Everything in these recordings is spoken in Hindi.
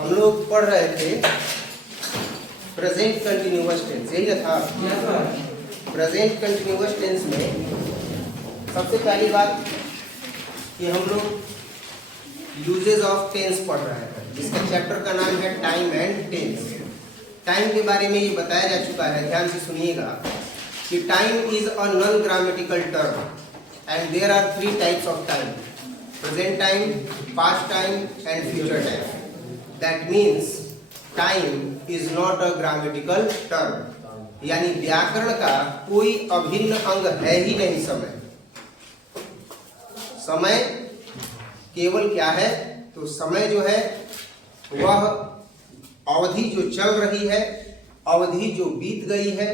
हम लोग पढ़ रहे थे प्रेजेंट कंटिन्यूअस टेंस, यही ना था। प्रेजेंट कंटिन्यूअस टेंस में सबसे पहली बात कि हम लोग यूजेस ऑफ टेंस पढ़ रहे हैं, जिसका चैप्टर का नाम है टाइम एंड टेंस। टाइम के बारे में ये बताया जा चुका है, ध्यान से सुनिएगा कि time is a non grammatical term and there are 3 types of time: present time, past time and future time. That means time is not a grammatical term. यानी व्याकरण का कोई अभिन्न अंग है ही नहीं समय। समय केवल क्या है, तो समय जो है वह अवधि जो चल रही है, अवधि जो बीत गई है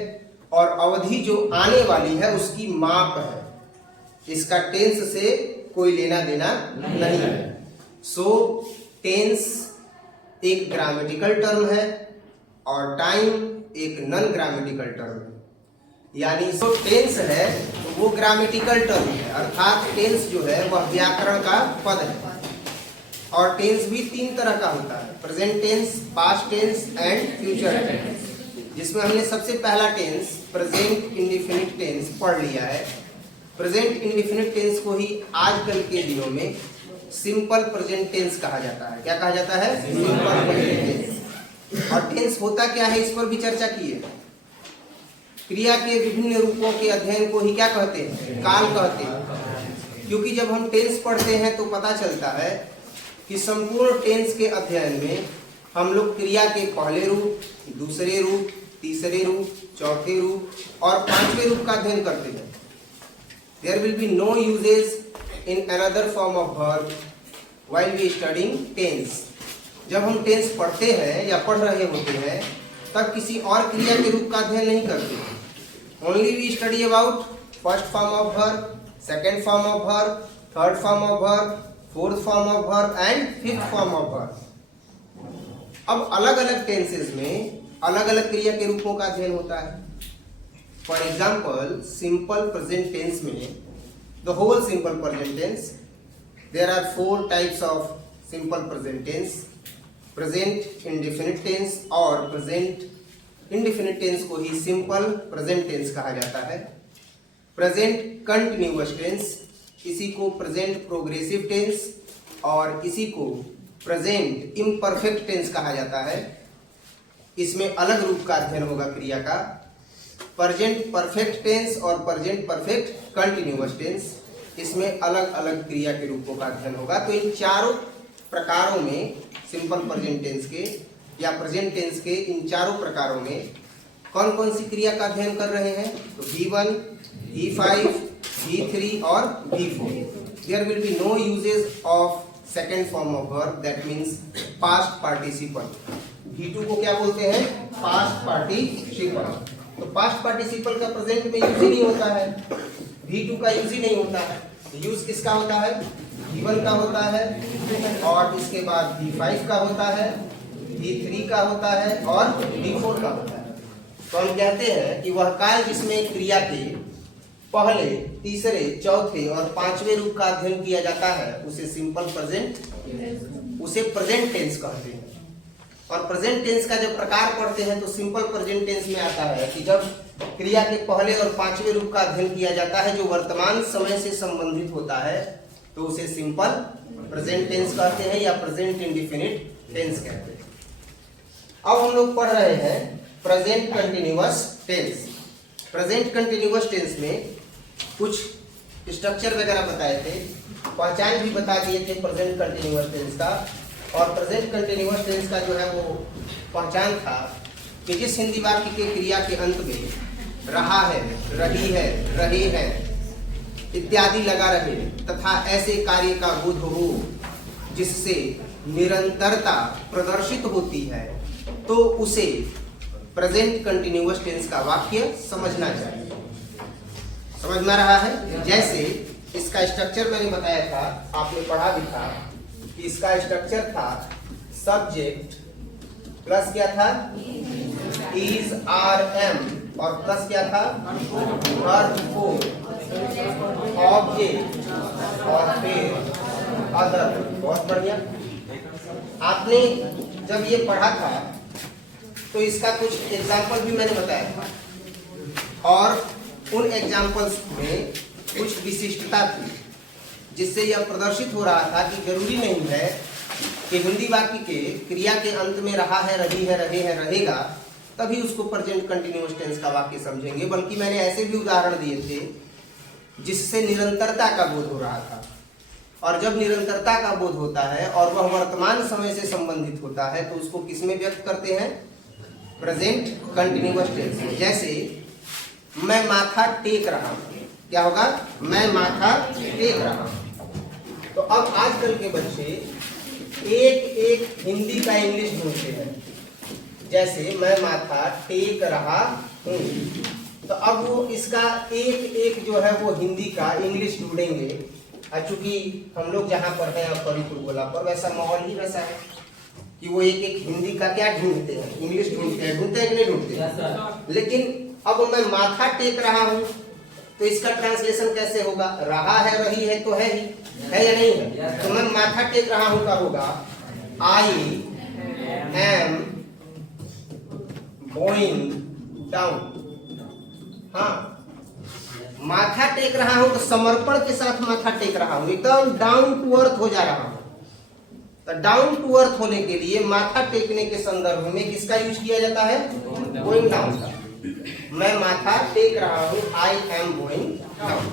और अवधि जो आने वाली है उसकी माप है। इसका टेंस से कोई लेना देना नहीं है। सो टेंस एक ग्रामेटिकल टर्म है और टाइम एक नॉन ग्रामेटिकल टर्म है। यानी जो टेंस है वो ग्रामेटिकल टर्म है, अर्थात टेंस जो है वह व्याकरण का पद है। और टेंस भी 3 तरह का होता है: present tense, past tense and future tense, जिसमें हमने सबसे पहला टेंस प्रेजेंट इंडेफिनिट टेंस पढ़ लिया है। प्रेजेंट इंडेफिनिट टेंस को ही आजकल के दिनों में सिंपल प्रेजेंट टेंस कहा जाता है। क्या कहा जाता है? Simple present tense. और टेंस होता क्या है, इस पर भी चर्चा की है। क्रिया के विभिन्न रूपों के अध्ययन को ही क्या कहते हैं? काल कहते हैं। क्योंकि जब हम टेंस पढ़ते हैं तो पता चलता है कि संपूर्ण टेंस के अध्ययन में हम लोग क्रिया के पहले रूप, दूसरे रूप, तीसरे रूप, चौथे रूप और 5वें रूप का अध्ययन करते हैं। There will be no uses in another form of verb while we studying tense. जब हम टेंस पढ़ते हैं या पढ़ रहे होते हैं तब किसी और क्रिया के रूप का अध्ययन नहीं करते। Only we study about first form of verb, second form of verb, third form of verb, fourth form of verb and fifth form of verb. अब अलग अलग टेंसेस में अलग अलग क्रिया के रूपों का अध्ययन होता है। For example, simple present tense में the whole simple present tense, there are 4 types of simple present tense: present indefinite tense, और present indefinite tense को ही simple present tense कहा जाता है। present continuous tense, इसी को present progressive tense और इसी को present imperfect tense कहा जाता है। इसमें अलग रूप का अध्ययन होगा क्रिया का। प्रेजेंट परफेक्ट टेंस और प्रेजेंट परफेक्ट कंटिन्यूअस टेंस, इसमें अलग अलग क्रिया के रूपों का अध्ययन होगा। तो इन चारों प्रकारों में, सिंपल प्रेजेंट टेंस के या प्रेजेंट टेंस के इन चारों प्रकारों में कौन कौन सी क्रिया का अध्ययन कर रहे हैं? तो V1, V5, V3 और V4। There will be no uses of second form of verb, that means past participle. V2 को क्या बोलते हैं? Past participle. तो पास्ट पार्टिसिपल का प्रेजेंट में यूज ही नहीं होता है, V2 का यूज ही नहीं होता है। यूज किसका होता है? V1 का होता है और इसके बाद V5 का होता है, V3 का होता है और V4 का होता है। तो हम कहते हैं कि वह काल जिसमें क्रिया के पहले, तीसरे, चौथे और 5वें रूप का अध्ययन किया जाता है उसे सिंपल प्रेजेंट, उसे प्रेजेंट टेंस कहते हैं। और प्रेजेंट टेंस का जब प्रकार पढ़ते हैं तो सिंपल प्रेजेंट टेंस में आता है कि जब क्रिया के पहले और 5वें रूप का अध्ययन किया जाता है जो वर्तमान समय से संबंधित होता है तो उसे सिंपल प्रेजेंट टेंस कहते हैं या प्रेजेंट इंडेफिनिट टेंस कहते हैं। अब हम लोग पढ़ रहे हैं present continuous tense. Present continuous tense में कुछ स्ट्रक्चर वगैरह बताए थे, पहचान भी बता दिए थे प्रेजेंट कंटिन्यूअस टेंस का। और प्रेजेंट कंटिन्यूअस टेंस का जो है वो पहचान था कि जिस हिंदी वाक्य के क्रिया के अंत में रहा है, रही है, रहे हैं इत्यादि लगा रहे तथा ऐसे कार्य का बोध हो जिससे निरंतरता प्रदर्शित होती है तो उसे प्रेजेंट कंटिन्यूअस टेंस का वाक्य समझना चाहिए। समझ में आ रहा है? जैसे इसका स्ट्रक्चर मैंने बताया था, आपने पढ़ा भी था। इसका स्ट्रक्चर था सब्जेक्ट प्लस क्या था? इज, आर, एम और प्लस क्या था? वर्ब फोर, ऑब्जेक्ट और फिर अदर। बहुत बढ़िया। आपने जब ये पढ़ा था तो इसका कुछ एग्जाम्पल भी मैंने बताया था और उन एग्जाम्पल्स में कुछ विशिष्टता थी जिससे यह प्रदर्शित हो रहा था कि जरूरी नहीं है कि हिंदी वाक्य के क्रिया के अंत में रहा है, रही है, रहे हैं, रहेगा तभी उसको प्रेजेंट कंटिन्यूअस टेंस का वाक्य समझेंगे, बल्कि मैंने ऐसे भी उदाहरण दिए थे जिससे निरंतरता का बोध हो रहा था। और जब निरंतरता का बोध होता है और वह वर्तमान समय से संबंधित होता है तो उसको किसमें व्यक्त करते हैं? प्रेजेंट कंटिन्यूअस टेंस में। जैसे मैं माथा टेक रहा हूं, क्या होगा? मैं माथा टेक रहा हूं। तो अब आजकल के बच्चे एक एक हिंदी का इंग्लिश ढूंढते हैं। जैसे मैं माथा टेक रहा हूं, तो अब वो इसका एक एक जो है वो हिंदी का इंग्लिश ढूंढेंगे। चूंकि हम लोग जहां पर है फरीदपुर गोला पर वैसा माहौल ही वैसा है कि वो एक एक हिंदी का क्या ढूंढते हैं? इंग्लिश ढूंढते हैं कि नहीं ढूंढते? लेकिन अब मैं माथा टेक रहा हूं तो इसका ट्रांसलेशन कैसे होगा? रहा है, रही है तो है ही, है या नहीं है? तो मैं माथा टेक रहा हूं का होगा आई एम गोइंग डाउन। हाँ, माथा टेक रहा हूं तो समर्पण के साथ माथा टेक रहा हूं, एकदम डाउन टू अर्थ हो जा रहा हूं। तो डाउन टू अर्थ होने के लिए माथा टेकने के संदर्भ में किसका यूज किया जाता है? गोइंग डाउन का। मैं माथा टेक रहा हूं, आई एम गोइंग डाउन।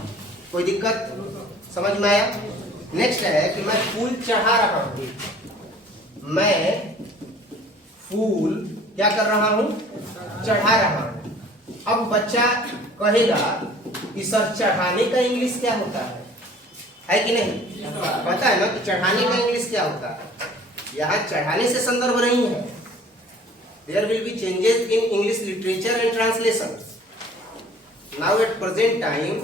कोई दिक्कत समझ में आया? नेक्स्ट है कि मैं फूल चढ़ा रहा हूं। मैं फूल क्या कर रहा हूं? चढ़ा रहा हूं। अब बच्चा कहेगा कि सर चढ़ाने का इंग्लिश क्या होता है कि नहीं? पता है ना कि चढ़ाने का इंग्लिश क्या होता है? यहाँ चढ़ाने से संदर्भ नहीं है। There will be changes in English literature and translations. Now at present time,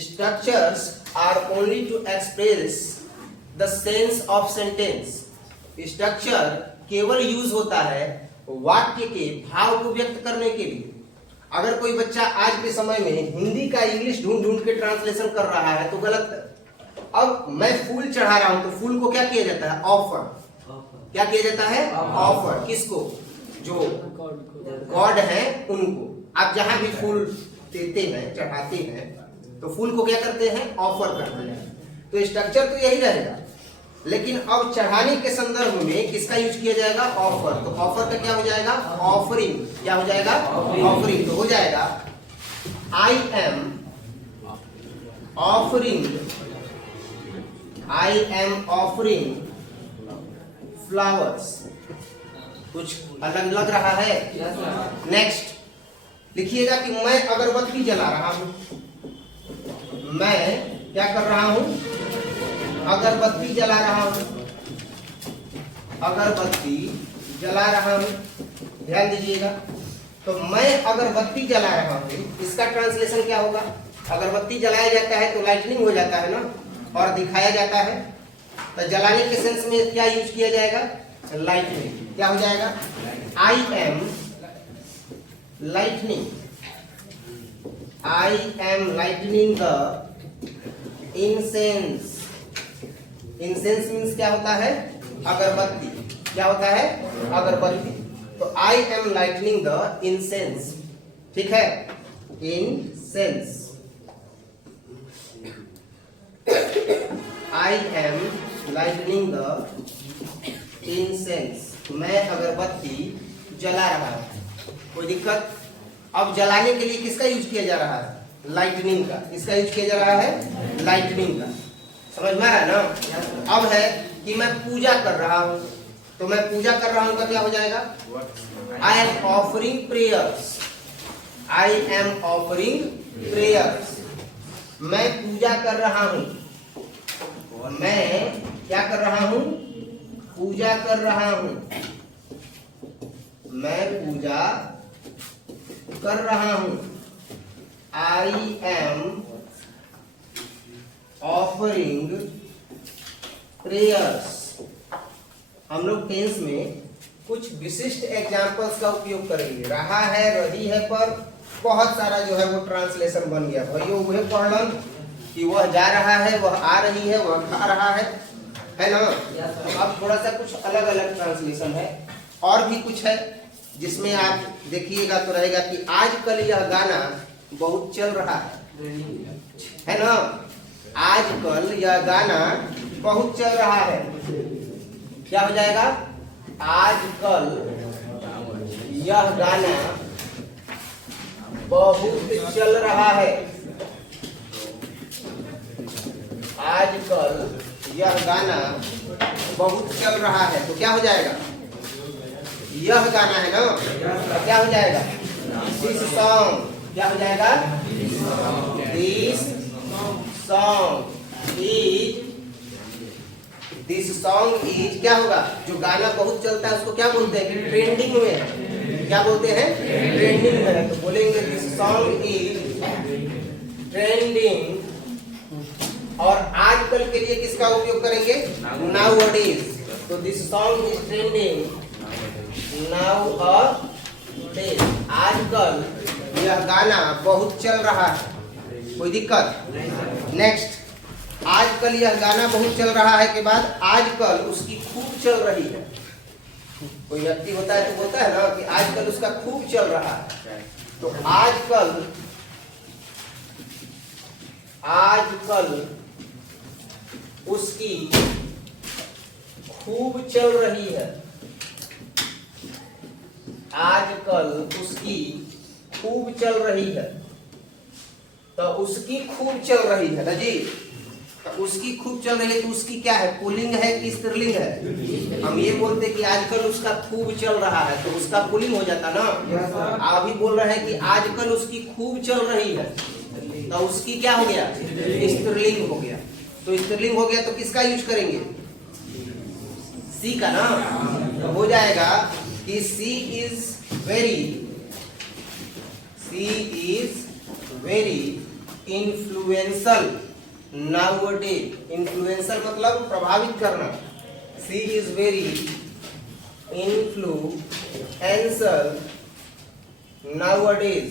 structures are only to express the sense of sentence. Structure केवल यूज होता है वाक्य के भाव को व्यक्त करने के लिए। अगर कोई बच्चा आज के समय में हिंदी का इंग्लिश ढूंढ ढूंढ के ट्रांसलेशन कर रहा है तो गलत है। अब मैं फूल चढ़ा रहा हूं तो फूल को क्या किया जाता है? ऑफर। क्या किया जाता है? ऑफर। किसको? जो गॉड है उनको। आप जहां भी फूल देते हैं, चढ़ाते हैं, तो फूल को क्या करते हैं? ऑफर करते हैं। तो स्ट्रक्चर तो यही रहेगा, लेकिन अब चढ़ाने के संदर्भ में किसका यूज किया जाएगा? ऑफर। तो ऑफर का क्या हो जाएगा? ऑफरिंग। क्या हो जाएगा? ऑफरिंग। तो हो जाएगा I am offering, I am offering flowers. कुछ अलग लग रहा है? नेक्स्ट लिखिएगा कि मैं अगरबत्ती जला रहा हूं। मैं क्या कर रहा हूं? अगरबत्ती जला रहा हूं। अगरबत्ती जला रहा हूं। ध्यान दीजिएगा। तो मैं अगरबत्ती जला रहा हूं, इसका ट्रांसलेशन क्या होगा? अगरबत्ती जलाया जाता है तो लाइटनिंग हो जाता है ना, और दिखाया जाता है। तो जलाने के सेंस में क्या यूज किया जाएगा? लाइटनिंग। क्या हो जाएगा? I am lightning, I am lightning the incense. Incense means क्या होता है? अगरबत्ती। क्या होता है? अगरबत्ती। तो I am lightning the incense. ठीक है? Incense. I am lightning the incense. मैं अगरबत्ती जला रहा हूं। कोई दिक्कत? अब जलाने के लिए किसका यूज किया जा रहा है? लाइटनिंग का। किसका यूज किया जा रहा है? लाइटनिंग का। समझ में आ रहा है ना? अब है कि मैं पूजा कर रहा हूं, तो मैं पूजा कर रहा हूं का क्या हो जाएगा? I am offering prayers. I am offering prayers. मैं पूजा कर रहा हूं। मैं क्या कर रहा हूं? पूजा कर रहा हूं। मैं पूजा कर रहा हूं। I am offering prayers. हम लोग टेंस में कुछ विशिष्ट एग्जाम्पल्स का उपयोग करेंगे। रहा है, रही है पर बहुत सारा जो है वो ट्रांसलेशन बन गया। भाइयों वह पढ़ लो कि वह जा रहा है, वह आ रही है, वह खा रहा है, है ना। तो अब थोड़ा सा कुछ अलग अलग ट्रांसलेशन है, और भी कुछ है जिसमें आप देखिएगा तो रहेगा कि आजकल यह गाना बहुत चल रहा है ना। आजकल यह गाना बहुत चल रहा है, क्या हो जाएगा? आजकल यह गाना बहुत चल रहा है। आजकल यह गाना बहुत चल रहा है, तो क्या हो जाएगा? यह गाना है ना, तो क्या हो जाएगा? This song. क्या हो जाएगा? This song is, this song is क्या होगा? जो गाना बहुत चलता है उसको क्या बोलते हैं? ट्रेंडिंग में है। क्या बोलते हैं? ट्रेंडिंग में है। तो बोलेंगे दिस सॉन्ग इज ट्रेंडिंग। और आजकल के लिए किसका उपयोग करेंगे? नाउअडेज। तो this song is trending nowadays. आजकल यह गाना बहुत चल रहा है, कोई दिक्कत? नेक्स्ट, आजकल यह गाना बहुत चल रहा है के बाद आजकल उसकी खूब चल रही है। कोई व्यक्ति होता है तो बोलता है ना कि आजकल उसका खूब चल रहा है। तो आजकल उसकी खूब चल रही है। आजकल उसकी खूब चल रही है। तो उसकी खूब चल रही है ना जी। तो उसकी खूब चल रही है तो उसकी क्या है? पुल्लिंग है कि स्त्रीलिंग है? हम ये बोलते कि आजकल उसका खूब चल रहा है तो उसका पुल्लिंग हो जाता ना। आप भी बोल रहे हैं कि आजकल उसकी खूब चल रही है, तो उसकी क्या हो गया? स्त्रीलिंग हो गया। तो स्त्रीलिंग हो गया तो किसका यूज करेंगे? सी का ना। तो हो जाएगा कि C is very influential nowadays. Influential मतलब प्रभावित करना। C is very influential nowadays.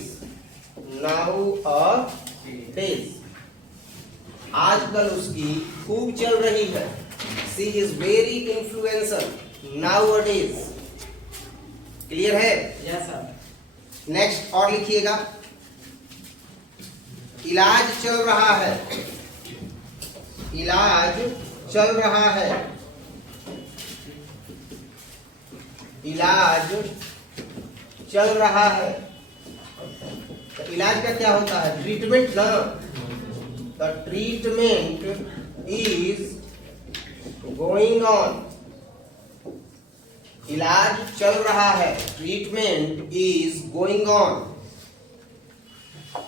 आजकल उसकी खूब चल रही है। C is very influential nowadays. Clear है? Yes sir. नेक्स्ट और लिखिएगा, इलाज चल रहा है। इलाज चल रहा है। इलाज चल रहा है। तो इलाज का क्या होता है? ट्रीटमेंट ना। The treatment is going on. इलाज चल रहा है। Treatment is going on.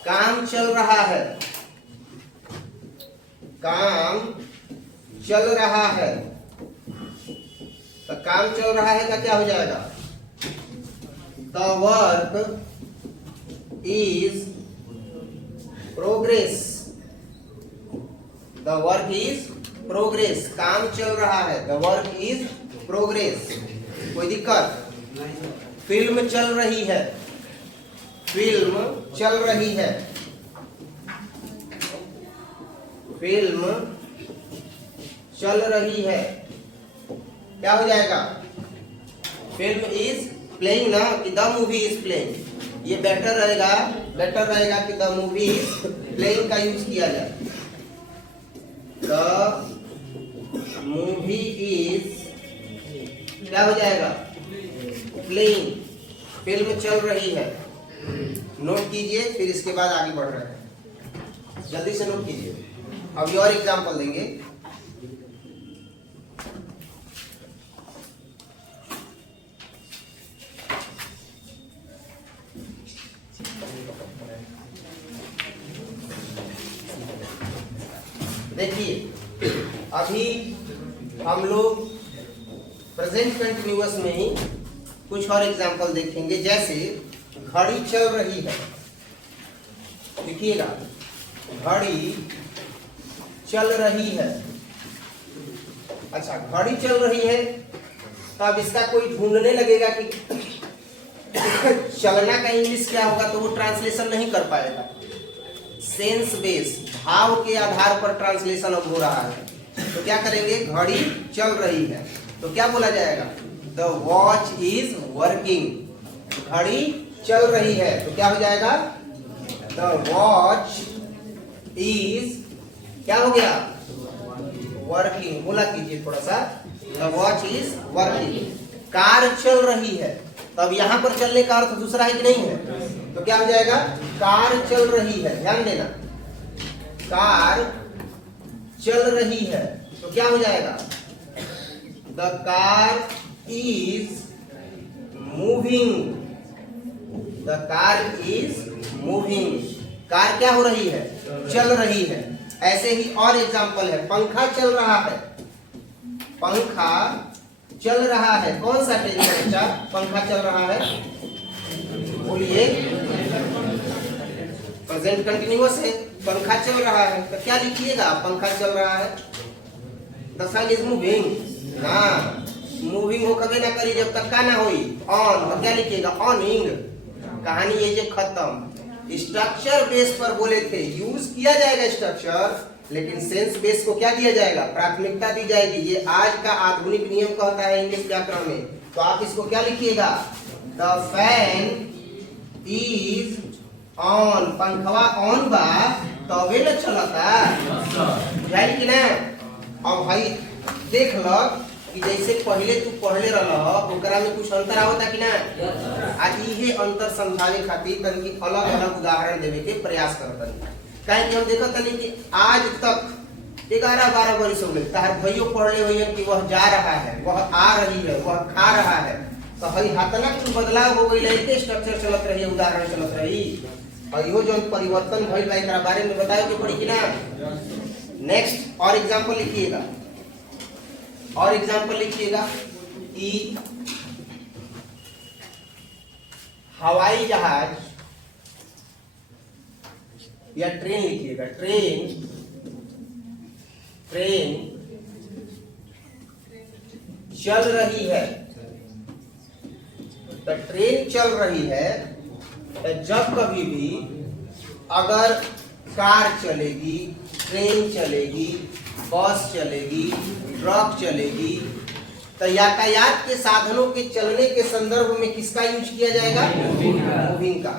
काम चल रहा है। काम चल रहा है। तो काम चल रहा है का क्या हो जाएगा? The work is progress. The work is progress. काम चल रहा है। The work is progress. कोई दिक्कत? फिल्म चल रही है। फिल्म चल रही है। फिल्म चल रही है। क्या हो जाएगा? फिल्म इज प्लेइंग ना, कि द मूवी इज प्लेइंग। ये बेटर रहेगा कि द मूवी इज प्लेइंग का यूज किया जाए। द मूवी इज क्या हो जाएगा? प्लेइंग। फिल्म चल रही है। नोट कीजिए, फिर इसके बाद आगे बढ़ रहे हैं। जल्दी से नोट कीजिए। अब और एग्जांपल देंगे। देखिए, अभी हम लोग प्रेजेंट कंटिन्यूअस में ही कुछ और एग्जांपल देखेंगे। जैसे घड़ी चल रही है। देखिएगा, घड़ी चल रही है। अच्छा, घड़ी चल रही है तो अब इसका कोई ढूंढने लगेगा कि चलना का इंग्लिश क्या होगा, तो वो ट्रांसलेशन नहीं कर पाएगा। सेंस बेस, भाव के आधार पर ट्रांसलेशन अब हो रहा है। तो क्या करेंगे, घड़ी चल रही है, तो क्या बोला जाएगा, द वॉच इज वर्किंग। घड़ी चल रही है तो क्या हो जाएगा, द वॉच इज, क्या हो गया, वर्किंग। बोला कीजिए थोड़ा सा, the watch is working. Car चल रही है, तब यहां पर चलने का अर्थ दूसरा है कि नहीं है, तो क्या हो जाएगा, कार चल रही है। ध्यान देना, कार चल रही है तो क्या हो जाएगा, the car is moving. The car is moving. Car क्या हो रही है, चल रही है। ऐसे ही और एग्जांपल है, पंखा चल रहा है। पंखा चल रहा है, कौन सा टेंस है बच्चा, पंखा चल रहा है, बोलिए, प्रेजेंट कंटिन्यूअस है, पंखा चल रहा है तो क्या लिखिएगा, पंखा चल रहा है, द फैन इज मूविंग ना, मूविंग हो कभी ना करी जब तक का ना होई ऑन, तो क्या लिखिएगा, ऑनिंग। कहानी ये जे खत्म। स्ट्रक्चर बेस पर बोले थे, यूज किया जाएगा स्ट्रक्चर, लेकिन सेंस बेस को क्या दिया जाएगा, प्राथमिकता दी जाएगी। ये आज का आधुनिक नियम कहता है इंग्लिश व्याकरण में। तो आप इसको क्या लिखिएगा, द फैन इज ऑन। पंखवा ऑन बा तबे न चलता, जाई कि ना। अब भाई देख लो कि जैसे पहले तू पढ़ले रहल ओकरा में कुछ अंतर आवता कि ना। आज इहे अंतर समझावे खातिर तनकी अलग अलग उदाहरण देवे के प्रयास करतनी। काहे कि हम देखत तनी कि आज तक 11-12 वर्ष हो गए, तार भइयो पढ़ले होइयन कि वह जा रहा है, वह आ रही है, वह खा रहा है, तो हई हातना कुछ बदलाव हो गइल है, के स्ट्रक्चर चलत रही, उदाहरण चलत रही, और इहो जो परिवर्तन भइल बा एकरा बारे में बताए के पड़ी कि ना। नेक्स्ट और एग्जांपल लिखिएगा, और एग्जांपल लिखिएगा कि हवाई जहाज या ट्रेन लिखिएगा, ट्रेन चल रही है। तो ट्रेन चल रही है तो जब कभी भी अगर कार चलेगी, ट्रेन चलेगी, बस चलेगी, ट्रक चलेगी, तो यातायात के साधनों के चलने के संदर्भ में किसका यूज किया जाएगा, मूविंग का।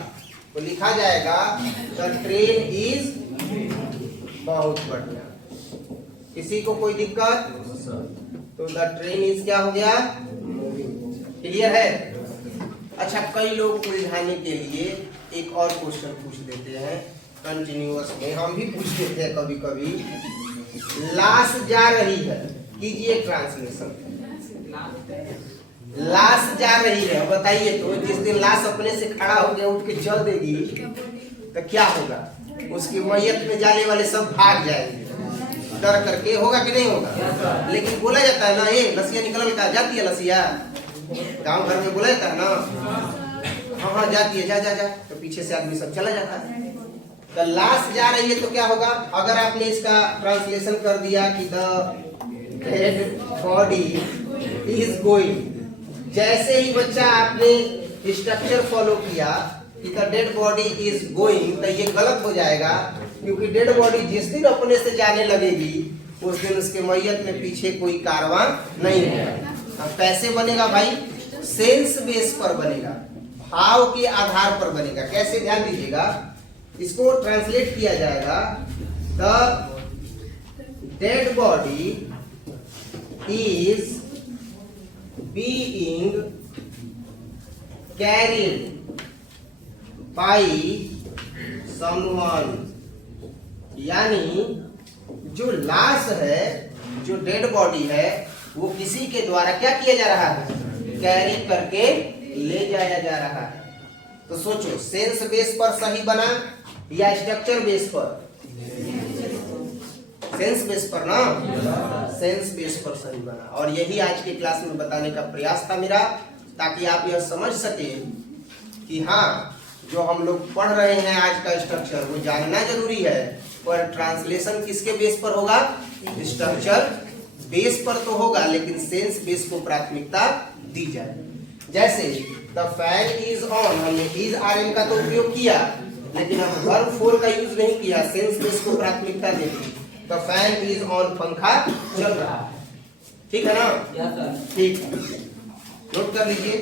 तो लिखा जाएगा द ट्रेन इज, बहुत बढ़िया। किसी को कोई दिक्कत, तो द ट्रेन इज क्या हो गया, क्लियर है। अच्छा, कई लोग उलझाने के लिए एक और क्वेश्चन पूछ देते हैं कंटिन्यूअस में, हम भी पूछ देते हैं कभी कभी। लाश जा रही है, कीजिए ट्रांसलेशन। लाश जा रही है, बताइए तो जिस दिन लाश अपने से खड़ा हो गया उठ के चल देगी तो क्या होगा, उसकी मैयत में जाने वाले सब भाग जाएंगे डर करके, होगा कि नहीं होगा। लेकिन बोला जाता है ना, ये लसिया निकल का जाती है, लसिया गांव घर में बोला जाता है ना, हाँ हाँ जाती है, जा जा जा, तो पीछे से आदमी सब चला जाता है। तो लाश जा रही है तो क्या होगा, अगर आपने इसका ट्रांसलेशन कर दिया कि the dead body is going, जैसे ही बच्चा आपने स्ट्रक्चर फॉलो किया कि the dead body is going, तो ये गलत हो जाएगा, क्योंकि डेड बॉडी जिस दिन अपने से जाने लगेगी उस दिन उसके मैयत में पीछे कोई कारवां नहीं होगा। अब कैसे बनेगा भाई, सेंस बेस पर बनेगा, भाव के आधार पर बनेगा। कैसे, ध्यान दीजिएगा, इसको ट्रांसलेट किया जाएगा, the dead body is being carried by someone, यानी जो लाश है, जो डेड बॉडी है, वो किसी के द्वारा क्या किया जा रहा है, कैरी करके ले जाया जा रहा है। तो सोचो, सेंस बेस पर सही बना या स्ट्रक्चर बेस पर, सेंस बेस पर ना, सेंस बेस पर सही बना। और यही आज की क्लास में बताने का प्रयास था मेरा, ताकि आप यह समझ सके कि हाँ, जो हम लोग पढ़ रहे हैं आज का स्ट्रक्चर वो जानना जरूरी है, पर ट्रांसलेशन किसके बेस पर होगा, स्ट्रक्चर बेस पर तो होगा, लेकिन सेंस बेस को प्राथमिकता दी जाए। जैसे द फैन इज ऑन, हमने इज आरएम का तो उपयोग किया, लेकिन हम वर्ब फोर का यूज नहीं किया, सेंस बेस को प्राथमिकता दे दी। द फैन इज ऑन, पंखा चल रहा है। ठीक है ना? Yes sir. ठीक है, नोट कर लीजिए।